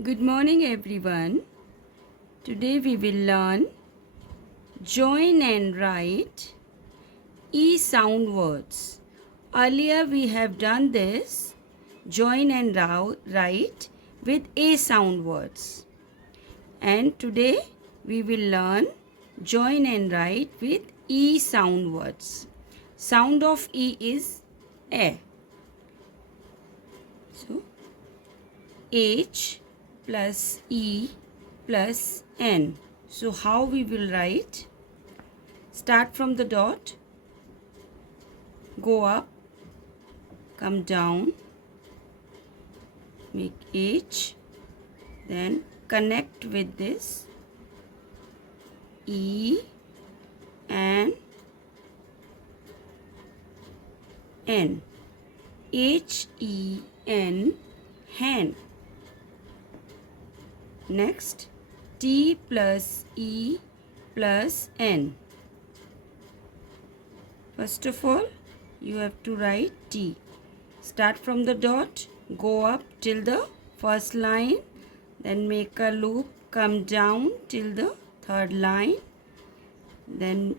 Good morning, everyone. Today we will learn join and write E sound words. Earlier we have done this join and write with A sound words. And today we will learn join and write with E sound words. Sound of E is A. So H plus E plus N. So how we will write? Start from the dot, go up, come down, make H, then connect with this E and N. H-E-N, hen. Next, T plus E plus N. First of all, you have to write T. Start from the dot, go up till the first line, then make a loop, come down till the third line, then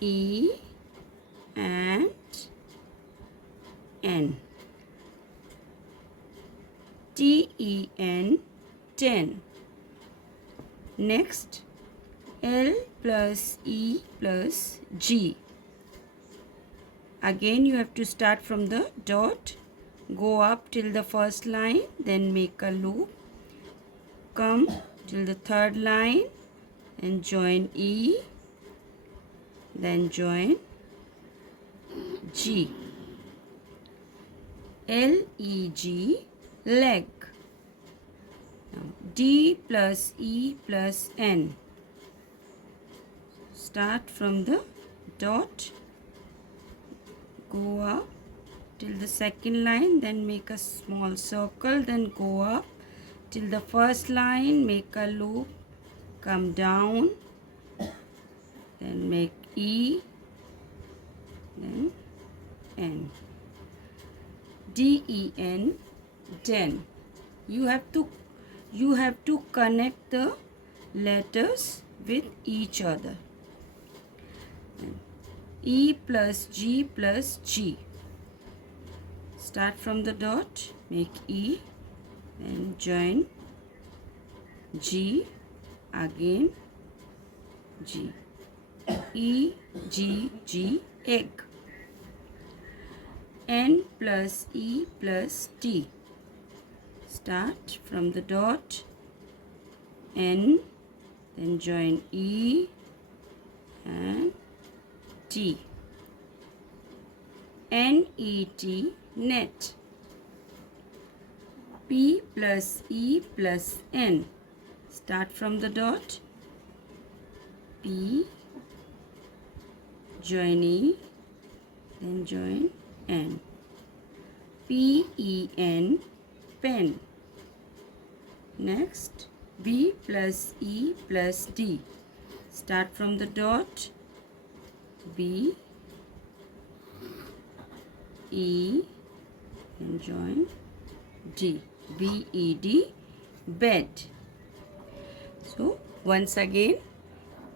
E and N. T-E-N, 10. Next, L plus E plus G. Again you have to start from the dot, go up till the first line, then make a loop, come till the third line and join E, then join G. L-E-G, leg. Now, D plus E plus N. Start from the dot, go up till the second line, then make a small circle, then go up till the first line, make a loop, come down, then make E, then N. D-E-N, den. You have to connect the letters with each other. E plus G plus G. Start from the dot, make E, then join G, again G. E, G, G, egg. N plus E plus T. Start from the dot, N, then join E and T. N-E-T, net. P plus E plus N. Start from the dot, P, join E, then join N. P-E-N, pen. Next, B plus E plus D. Start from the dot, B, E, and join D. B-E-D, bed. So, once again,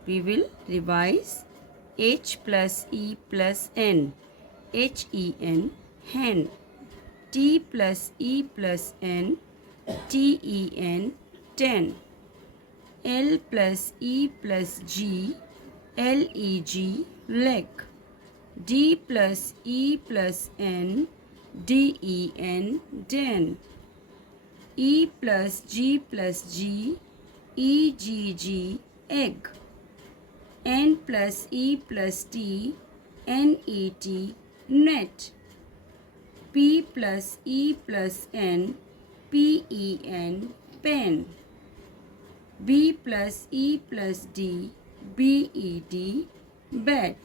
we will revise H plus E plus N. H-E-N, hen. T plus E plus N. T-E-N, 10. L plus E plus G. L-E-G, leg. D plus E plus N. D-E-N, den. E plus G plus G. E-G-G, egg. N plus E plus T. N-E-T, net. P plus E plus N. P-E-N, pen. B plus E plus D. B-E-D, bed.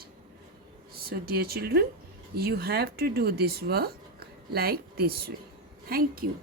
So dear children, you have to do this work like this way. Thank you.